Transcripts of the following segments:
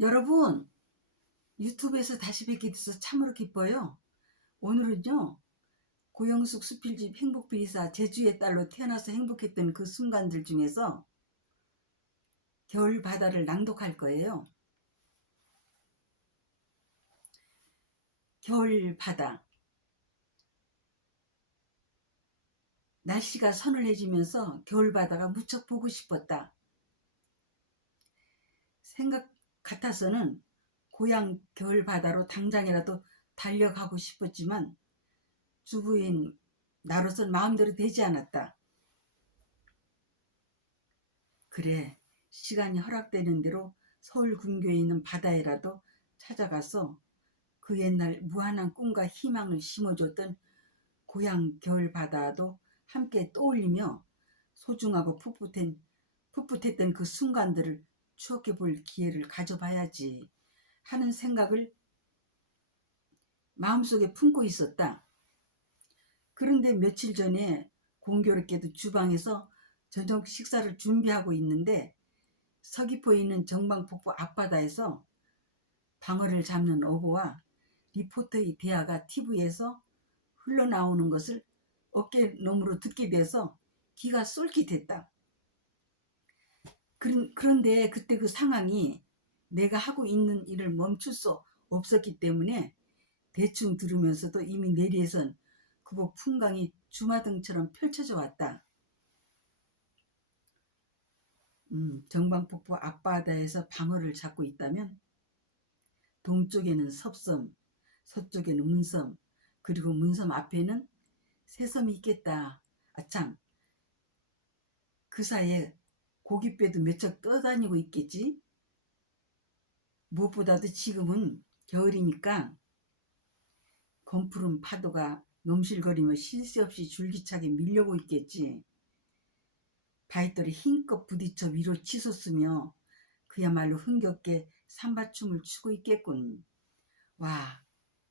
여러분, 유튜브에서 다시 뵙게 돼서 참으로 기뻐요. 오늘은요, 고영숙 수필집 행복비리사 제주의 딸로 태어나서 행복했던 그 순간들 중에서 겨울 바다를 낭독할 거예요. 겨울 바다. 날씨가 서늘해지면서 겨울 바다가 무척 보고 싶었다. 생각 같아서는 고향 겨울 바다로 당장이라도 달려가고 싶었지만 주부인 나로선 마음대로 되지 않았다. 그래, 시간이 허락되는 대로 서울 근교에 있는 바다에라도 찾아가서 그 옛날 무한한 꿈과 희망을 심어줬던 고향 겨울 바다도 함께 떠올리며 소중하고 풋풋했던 그 순간들을 추억해 볼 기회를 가져봐야지 하는 생각을 마음속에 품고 있었다. 그런데 며칠 전에 공교롭게도 주방에서 저녁 식사를 준비하고 있는데 서귀포에 있는 정방폭포 앞바다에서 방어를 잡는 어부와 리포터의 대화가 TV에서 흘러나오는 것을 어깨너머로 듣게 돼서 귀가 쏠깃했다. 그런데 그때 그 상황이 내가 하고 있는 일을 멈출 수 없었기 때문에 대충 들으면서도 이미 내리에선 그곳 풍광이 주마등처럼 펼쳐져 왔다. 정방폭포 앞바다에서 방어를 잡고 있다면 동쪽에는 섭섬, 서쪽에는 문섬, 그리고 문섬 앞에는 새섬이 있겠다. 아참, 그 사이에 고깃배도 몇 척 떠다니고 있겠지. 무엇보다도 지금은 겨울이니까 검푸른 파도가 넘실거리며 쉴 새 없이 줄기차게 밀려오고 있겠지. 바위돌이 힘껏 부딪혀 위로 치솟으며 그야말로 흥겹게 삼바춤을 추고 있겠군. 와,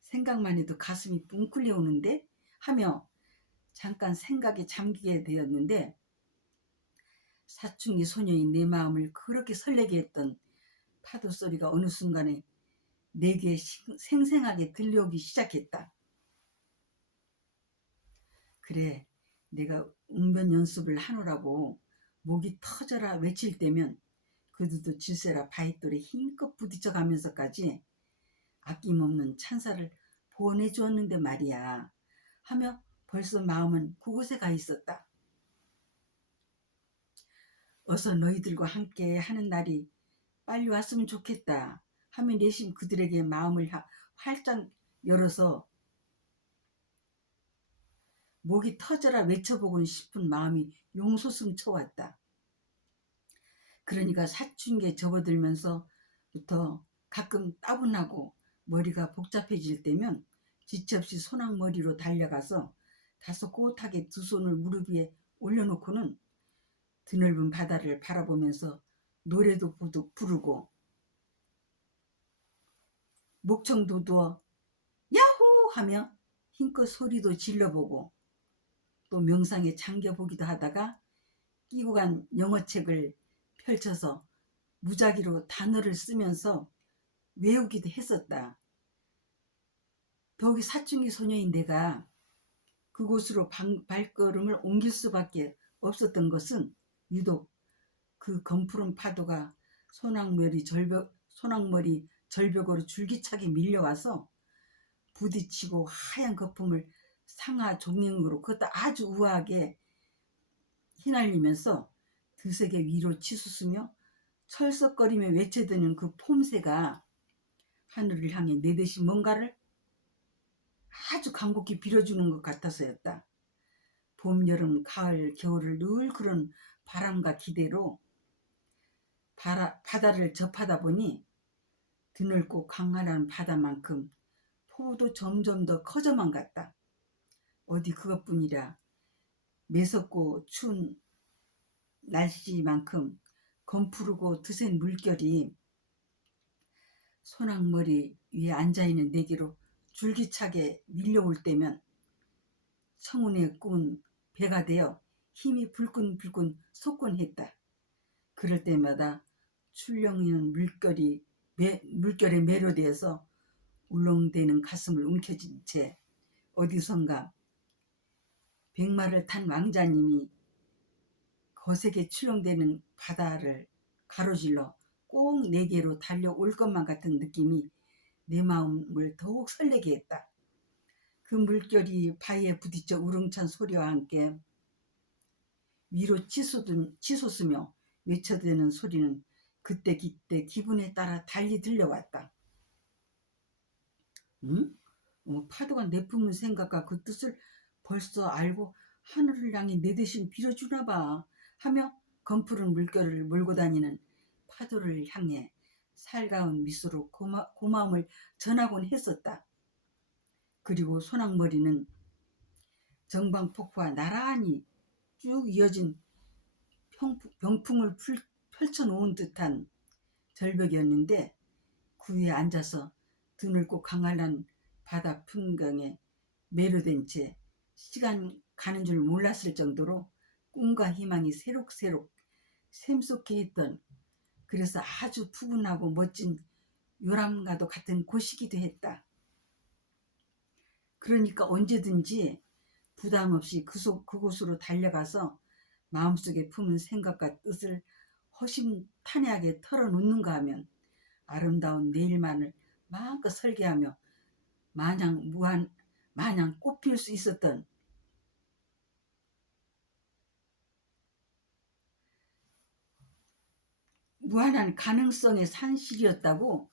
생각만 해도 가슴이 뭉클려오는데 하며 잠깐 생각에 잠기게 되었는데 사춘기 소녀인 내 마음을 그렇게 설레게 했던 파도 소리가 어느 순간에 내게 생생하게 들려오기 시작했다. 그래, 내가 웅변 연습을 하느라고 목이 터져라 외칠 때면 그들도 질세라 바윗돌에 힘껏 부딪혀가면서까지 아낌없는 찬사를 보내주었는데 말이야 하며 벌써 마음은 그곳에 가 있었다. 어서 너희들과 함께 하는 날이 빨리 왔으면 좋겠다 하며 내심 그들에게 마음을 활짝 열어서 목이 터져라 외쳐보고 싶은 마음이 용솟음 쳐왔다. 그러니까 사춘기에 접어들면서부터 가끔 따분하고 머리가 복잡해질 때면 지체 없이 소낙머리로 달려가서 다소곳하게 두 손을 무릎 위에 올려놓고는 드넓은 바다를 바라보면서 노래도 부르고 목청도 두어 야호 하며 힘껏 소리도 질러보고 또 명상에 잠겨보기도 하다가 끼고 간 영어책을 펼쳐서 무작위로 단어를 쓰면서 외우기도 했었다. 더욱이 사춘기 소녀인 내가 그곳으로 발걸음을 옮길 수밖에 없었던 것은 유독 그 검푸른 파도가 소낙머리 절벽으로 줄기차게 밀려와서 부딪히고 하얀 거품을 상하 종횡으로 그것도 아주 우아하게 휘날리면서 드세게 위로 치솟으며 철썩거리며 외쳐드는 그 폼새가 하늘을 향해 내듯이 뭔가를 아주 간곡히 빌어주는 것 같아서였다. 봄, 여름, 가을, 겨울을 늘 그런 바람과 기대로 바다를 접하다 보니 드넓고 광활한 바다만큼 폭우도 점점 더 커져만 갔다. 어디 그것뿐이라 매섭고 추운 날씨만큼 검푸르고 드센 물결이 소낙머리 위에 앉아있는 내게로 줄기차게 밀려올 때면 청운의 꿈은 배가 되어 힘이 불끈불끈 솟곤 했다. 그럴 때마다 출렁이는 물결이 물결에 매료되어서 울렁대는 가슴을 움켜쥔 채 어디선가 백마를 탄 왕자님이 거세게 출렁대는 바다를 가로질러 꼭 내게로 달려올 것만 같은 느낌이 내 마음을 더욱 설레게 했다. 그 물결이 바위에 부딪혀 우렁찬 소리와 함께 위로 치솟으며 외쳐대는 소리는 그때 기분에 따라 달리 들려왔다. 응? 파도가 내뿜은 생각과 그 뜻을 벌써 알고 하늘을 향해 내 대신 빌어주나 봐 하며 검푸른 물결을 몰고 다니는 파도를 향해 살가운 미소로 고마움을 전하곤 했었다. 그리고 소낙머리는 정방폭포와 나란히 쭉 이어진 병풍을 펼쳐놓은 듯한 절벽이었는데 그 위에 앉아서 드넓고 강활한 바다 풍경에 매료된 채 시간 가는 줄 몰랐을 정도로 꿈과 희망이 새록새록 샘솟게 했던, 그래서 아주 푸근하고 멋진 요람과도 같은 곳이기도 했다. 그러니까 언제든지 부담 없이 그곳으로 달려가서 마음속에 품은 생각과 뜻을 허심탄회하게 털어놓는가 하면 아름다운 내일만을 마음껏 설계하며 마냥 꽃필 수 있었던 무한한 가능성의 산실이었다고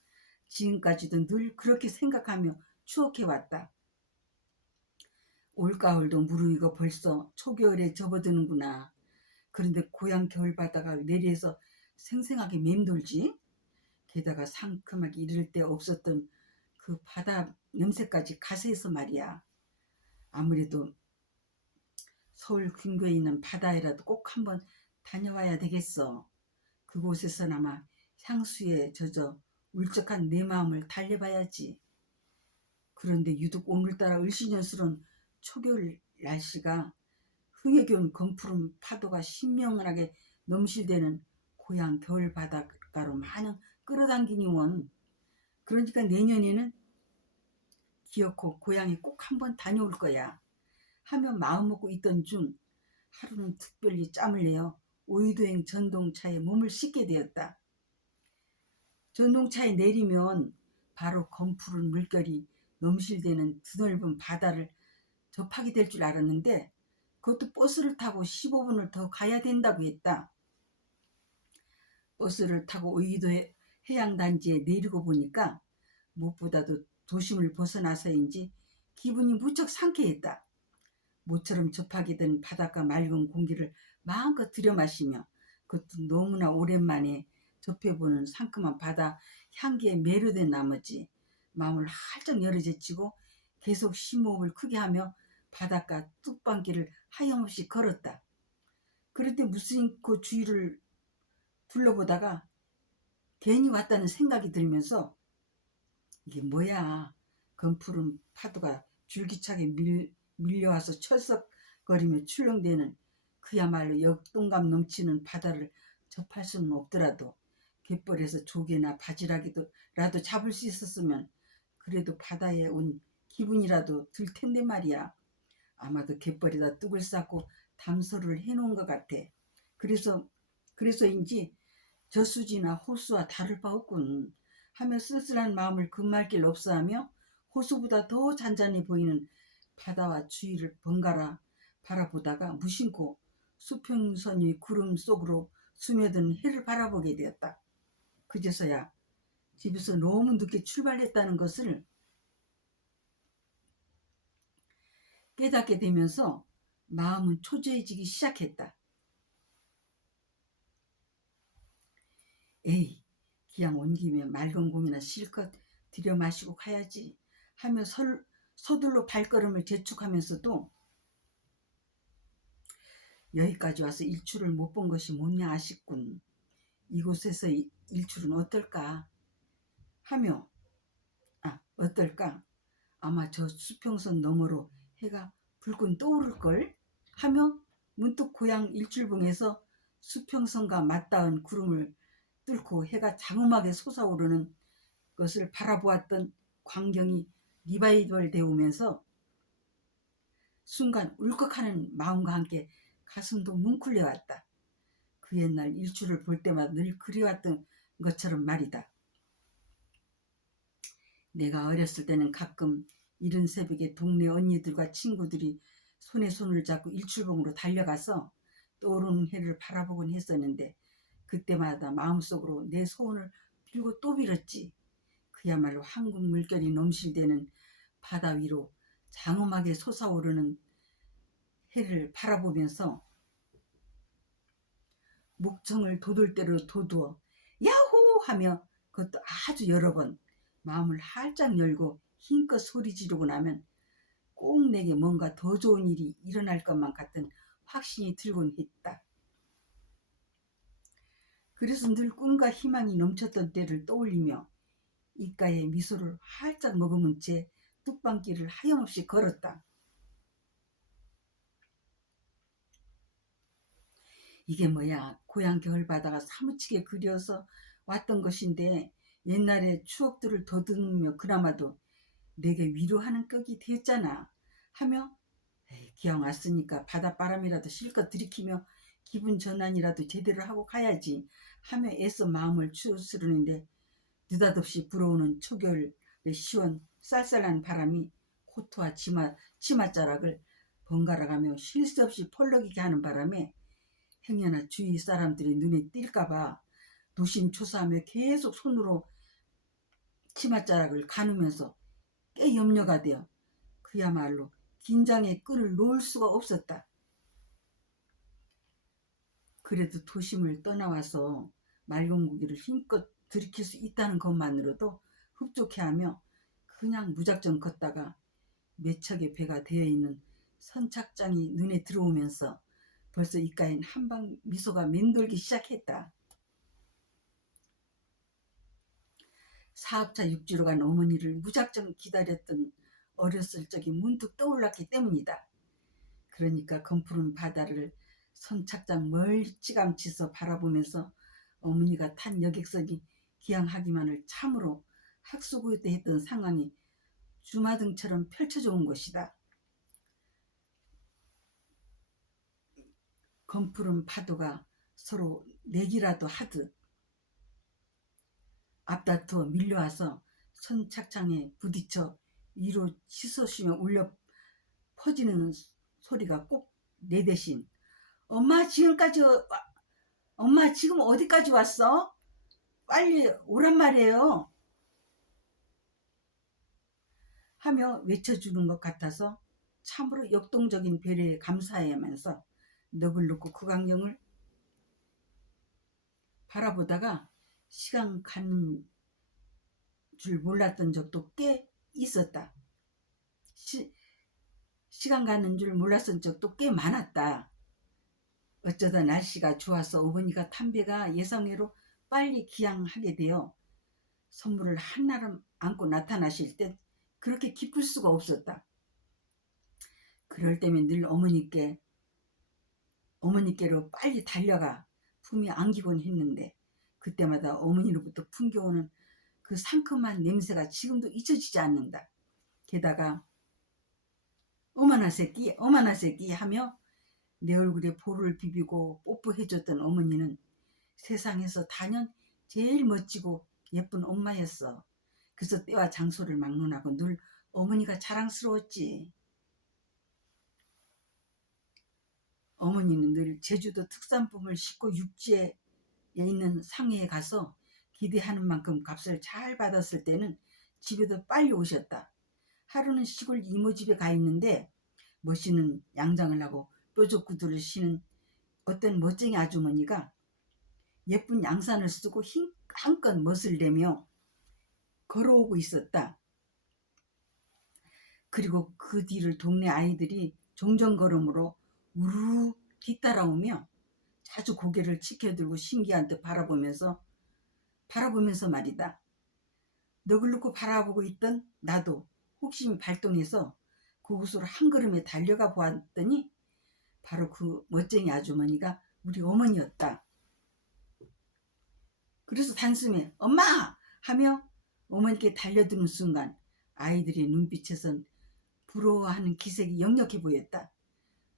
지금까지도 늘 그렇게 생각하며 추억해왔다. 올가을도 무르익어 벌써 초겨울에 접어드는구나. 그런데 고향 겨울바다가 내리에서 생생하게 맴돌지. 게다가 상큼하게 이를 데 없었던 그 바다 냄새까지 가세해서 말이야. 아무래도 서울 근교에 있는 바다에라도 꼭 한번 다녀와야 되겠어. 그곳에서나마 향수에 젖어 울적한 내 마음을 달래봐야지. 그런데 유독 오늘따라 을씨년스러운 초겨울 날씨가 흥에 겨운 검푸른 파도가 신명하게 넘실대는 고향 겨울 바닷가로 마냥 끌어당기니 원. 그러니까 내년에는 기어코 고향에 꼭 한번 다녀올 거야 하며 마음먹고 있던 중 하루는 특별히 짬을 내어 오이도행 전동차에 몸을 싣게 되었다. 전동차에 내리면 바로 검푸른 물결이 넘실대는 드넓은 바다를 접하게 될 줄 알았는데 그것도 버스를 타고 15분을 더 가야 된다고 했다. 버스를 타고 오이도 해양단지에 내리고 보니까 무엇보다도 도심을 벗어나서인지 기분이 무척 상쾌했다. 모처럼 접하게 된 바닷가 맑은 공기를 마음껏 들여마시며 그것도 너무나 오랜만에 접해보는 상큼한 바다 향기에 매료된 나머지 마음을 활짝 열어제치고 계속 심호흡을 크게 하며 바닷가 뚝방길을 하염없이 걸었다. 그런데 무심코 주위를 둘러보다가 괜히 왔다는 생각이 들면서 이게 뭐야, 검푸른 파도가 줄기차게 밀려와서 철썩거리며 출렁대는 그야말로 역동감 넘치는 바다를 접할 수는 없더라도 갯벌에서 조개나 바지락이라도 잡을 수 있었으면 그래도 바다에 온 기분이라도 들 텐데 말이야. 아마도 갯벌에다 뚝을 쌓고 담소를 해놓은 것 같아. 그래서인지 저수지나 호수와 다를 바 없군 하며 쓸쓸한 마음을 금할 길 없어하며 호수보다 더 잔잔해 보이는 바다와 주위를 번갈아 바라보다가 무심코 수평선이 구름 속으로 스며든 해를 바라보게 되었다. 그제서야 집에서 너무 늦게 출발했다는 것을 깨닫게 되면서 마음은 초조해지기 시작했다. 에이, 기왕 온 김에 맑은 공이나 실컷 들여 마시고 가야지 하며 서둘러 발걸음을 재촉하면서도 여기까지 와서 일출을 못 본 것이 뭐냐 아쉽군. 이곳에서 일출은 어떨까 하며 어떨까? 아마 저 수평선 너머로 해가 불끈 떠오를걸 하며 문득 고향 일출봉에서 수평선과 맞닿은 구름을 뚫고 해가 장엄하게 솟아오르는 그것을 바라보았던 광경이 리바이벌 되오면서 순간 울컥하는 마음과 함께 가슴도 뭉클해왔다. 그 옛날 일출을 볼 때마다 늘 그리웠던 것처럼 말이다. 내가 어렸을 때는 가끔 이른 새벽에 동네 언니들과 친구들이 손에 손을 잡고 일출봉으로 달려가서 떠오르는 해를 바라보곤 했었는데 그때마다 마음속으로 내 소원을 빌고 또 빌었지. 그야말로 황금 물결이 넘실대는 바다 위로 장엄하게 솟아오르는 해를 바라보면서 목청을 돋을 도두어 야호 하며 그것도 아주 여러 번 마음을 활짝 열고 힘껏 소리 지르고 나면 꼭 내게 뭔가 더 좋은 일이 일어날 것만 같은 확신이 들곤 했다. 그래서 늘 꿈과 희망이 넘쳤던 때를 떠올리며 입가에 미소를 활짝 머금은 채 뚝방길을 하염없이 걸었다. 이게 뭐야, 고향 겨울바다가 사무치게 그리워서 왔던 것인데 옛날의 추억들을 더듬으며 그나마도 내게 위로하는 격이 되었잖아 하며 기왕 왔으니까 바닷바람이라도 실컷 들이키며 기분 전환이라도 제대로 하고 가야지 하며 애써 마음을 추스르는데 느닷없이 불어오는 초겨울의 시원 쌀쌀한 바람이 코트와 치맛자락을 번갈아가며 쉴 새 없이 펄럭이게 하는 바람에 행여나 주위 사람들이 눈에 띌까봐 노심초사하며 계속 손으로 치맛자락을 가누면서 꽤 염려가 되어 그야말로 긴장의 끈을 놓을 수가 없었다. 그래도 도심을 떠나와서 맑은 고기를 힘껏 들이킬 수 있다는 것만으로도 흡족해하며 그냥 무작정 걷다가 몇 척의 배가 되어있는 선착장이 눈에 들어오면서 벌써 입가엔 한방 미소가 맴돌기 시작했다. 사업차 육지로 간 어머니를 무작정 기다렸던 어렸을 적이 문득 떠올랐기 때문이다. 그러니까 검푸른 바다를 선착장 멀찌감치서 바라보면서 어머니가 탄 여객선이 기항하기만을 참으로 학수고대했던 상황이 주마등처럼 펼쳐져 온 것이다. 검푸른 파도가 서로 내기라도 하듯 앞다투어 밀려와서 선착장에 부딪혀 위로 치솟으며 울려 퍼지는 소리가 꼭 내 대신 엄마 엄마 지금 어디까지 왔어? 빨리 오란 말이에요 하며 외쳐주는 것 같아서 참으로 역동적인 배려에 감사해하면서 넋을 놓고 그 광경을 바라보다가 시간 가는 줄 몰랐던 적도 꽤 있었다. 시간 가는 줄 몰랐던 적도 꽤 많았다. 어쩌다 날씨가 좋아서 어머니가 탄 배가 예상외로 빨리 기항하게 되어 선물을 한나름 안고 나타나실 때 그렇게 기쁠 수가 없었다. 그럴 때면 늘 어머니께로 빨리 달려가 품에 안기곤 했는데 그때마다 어머니로부터 풍겨오는 그 상큼한 냄새가 지금도 잊혀지지 않는다. 게다가 어머나 새끼 하며 내 얼굴에 볼을 비비고 뽀뽀해줬던 어머니는 세상에서 단연 제일 멋지고 예쁜 엄마였어. 그래서 때와 장소를 막론하고 늘 어머니가 자랑스러웠지. 어머니는 늘 제주도 특산품을 싣고 육지에 있는 상해에 가서 기대하는 만큼 값을 잘 받았을 때는 집에도 빨리 오셨다. 하루는 시골 이모 집에 가 있는데 멋있는 양장을 하고 뾰족 구두를 신은 어떤 멋쟁이 아주머니가 예쁜 양산을 쓰고 한껏 멋을 내며 걸어오고 있었다. 그리고 그 뒤를 동네 아이들이 종전걸음으로 우르르 뒤따라오며 자주 고개를 치켜들고 신기한 듯 바라보면서 말이다. 넋을 놓고 바라보고 있던 나도 호기심이 발동해서 그곳으로 한 걸음에 달려가 보았더니 바로 그 멋쟁이 아주머니가 우리 어머니였다. 그래서 단숨에 엄마! 하며 어머니께 달려드는 순간 아이들의 눈빛에선 부러워하는 기색이 역력해 보였다.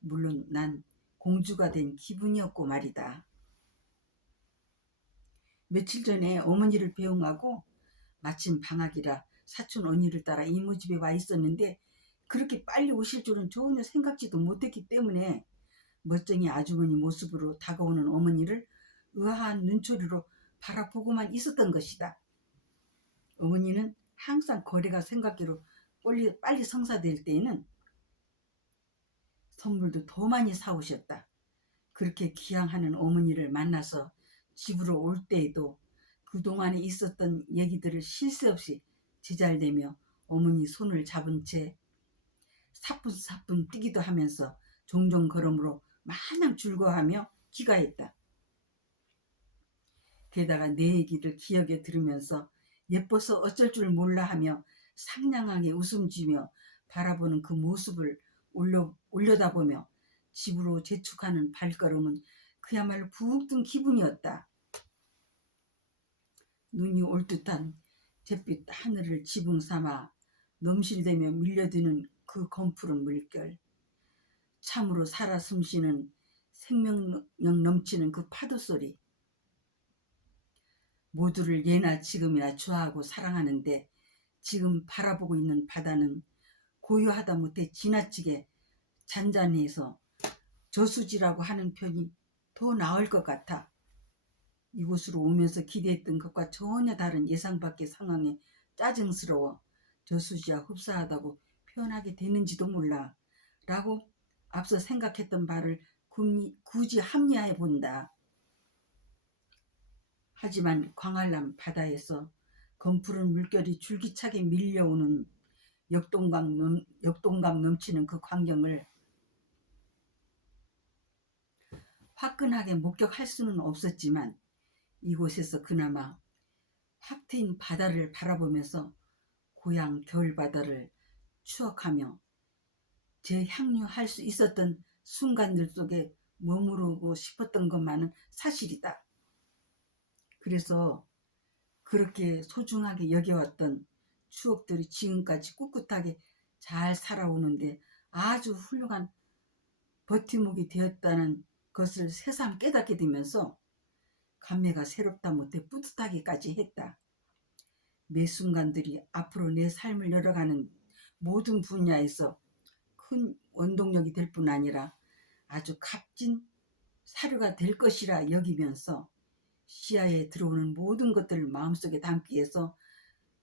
물론 난 공주가 된 기분이었고 말이다. 며칠 전에 어머니를 배웅하고 마침 방학이라 사촌 언니를 따라 이모집에 와 있었는데 그렇게 빨리 오실 줄은 전혀 생각지도 못했기 때문에 멋쟁이 아주머니 모습으로 다가오는 어머니를 의아한 눈초리로 바라보고만 있었던 것이다. 어머니는 항상 거래가 생각대로 빨리 성사될 때에는 선물도 더 많이 사오셨다. 그렇게 기양하는 어머니를 만나서 집으로 올 때에도 그동안에 있었던 얘기들을 쉴 새 없이 제잘대며 어머니 손을 잡은 채 사뿐사뿐 뛰기도 하면서 종종 걸음으로 마냥 즐거워하며 귀가했다. 게다가 내 얘기를 기억에 들으면서 예뻐서 어쩔 줄 몰라 하며 상냥하게 웃음 지며 바라보는 그 모습을 올려다보며 집으로 재촉하는 발걸음은 그야말로 붕 뜬 기분이었다. 눈이 올 듯한 잿빛 하늘을 지붕 삼아 넘실대며 밀려드는 그 검푸른 물결, 참으로 살아 숨쉬는 생명력 넘치는 그 파도 소리, 모두를 예나 지금이나 좋아하고 사랑하는데 지금 바라보고 있는 바다는 고요하다 못해 지나치게 잔잔해서 저수지라고 하는 편이 더 나을 것 같아. 이곳으로 오면서 기대했던 것과 전혀 다른 예상 밖의 상황에 짜증스러워 저수지와 흡사하다고 표현하게 되는지도 몰라 라고 앞서 생각했던 바를 굳이 합리화해 본다. 하지만 광활한 바다에서 검푸른 물결이 줄기차게 밀려오는 역동감 넘치는 그 광경을 화끈하게 목격할 수는 없었지만 이곳에서 그나마 확 트인 바다를 바라보면서 고향 겨울바다를 추억하며 재향유할 수 있었던 순간들 속에 머무르고 싶었던 것만은 사실이다. 그래서 그렇게 소중하게 여겨왔던 추억들이 지금까지 꿋꿋하게 잘 살아오는데 아주 훌륭한 버팀목이 되었다는 것을 새삼 깨닫게 되면서 감회가 새롭다 못해 뿌듯하기까지 했다. 매 순간들이 앞으로 내 삶을 열어가는 모든 분야에서 큰 원동력이 될 뿐 아니라 아주 값진 사료가 될 것이라 여기면서 시야에 들어오는 모든 것들을 마음속에 담기 위해서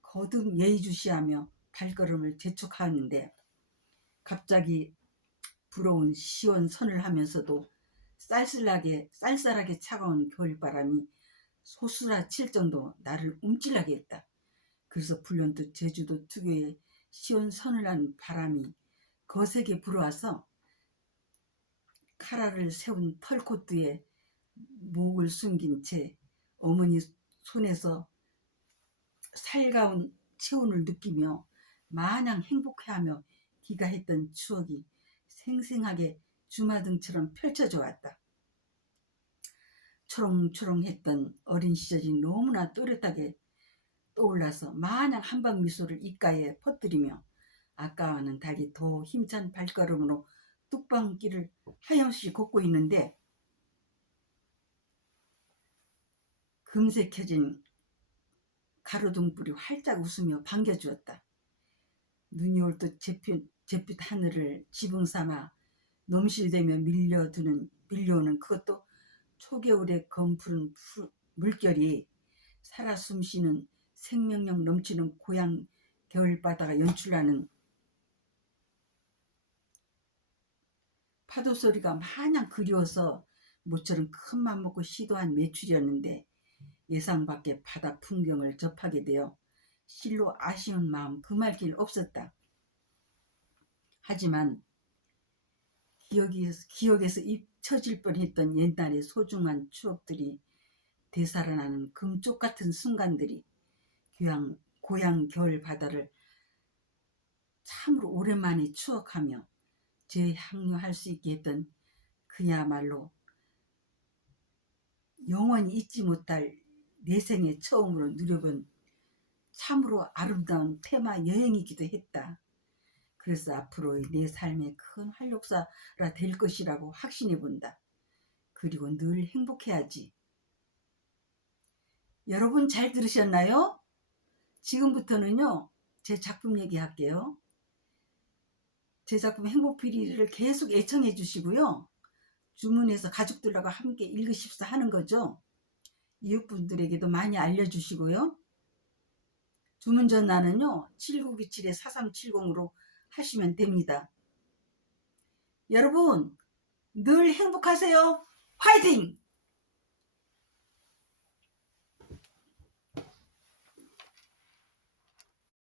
거듭 예의주시하며 발걸음을 재촉하는데 갑자기 불어온 시원선을 하면서도 쌀쌀하게 차가운 겨울바람이 소스라칠 정도 나를 움찔하게 했다. 그래서 불현듯 제주도 특유의 시원서늘한 바람이 거세게 불어와서 카라를 세운 털코트에 목을 숨긴 채 어머니 손에서 살가운 체온을 느끼며 마냥 행복해하며 기가했던 추억이 생생하게 주마등처럼 펼쳐져 왔다. 초롱초롱했던 어린 시절이 너무나 또렷하게 떠올라서 마냥 한방 미소를 입가에 퍼뜨리며 아까와는 달리 더 힘찬 발걸음으로 뚝방길을 하염없이 걷고 있는데 금세 켜진 가로등불이 활짝 웃으며 반겨주었다. 눈이 올 듯 잿빛 하늘을 지붕 삼아 넘실대며 밀려오는 그것도 초겨울의 검푸른 물결이 살아 숨쉬는 생명력 넘치는 고향 겨울바다가 연출하는 파도 소리가 마냥 그리워서 모처럼 큰맘 먹고 시도한 매출이었는데 예상 밖의 바다 풍경을 접하게 되어 실로 아쉬운 마음 금할 길 없었다. 하지만 기억에서 잊혀질 뻔했던 옛날의 소중한 추억들이 되살아나는 금쪽 같은 순간들이 고향 겨울 바다를 참으로 오랜만에 추억하며 재향유할 수 있게 했던 그야말로 영원히 잊지 못할 내 생애 처음으로 누려본 참으로 아름다운 테마 여행이기도 했다. 그래서 앞으로 내 삶의 큰 활력소가 될 것이라고 확신해 본다. 그리고 늘 행복해야지. 여러분 잘 들으셨나요? 지금부터는요, 제 작품 얘기할게요. 제 작품 행복피리를 계속 애청해 주시고요. 주문해서 가족들하고 함께 읽으십사 하는 거죠. 이웃분들에게도 많이 알려주시고요. 주문 전화는요, 7927-4370으로 하시면 됩니다. 여러분, 늘 행복하세요. 화이팅!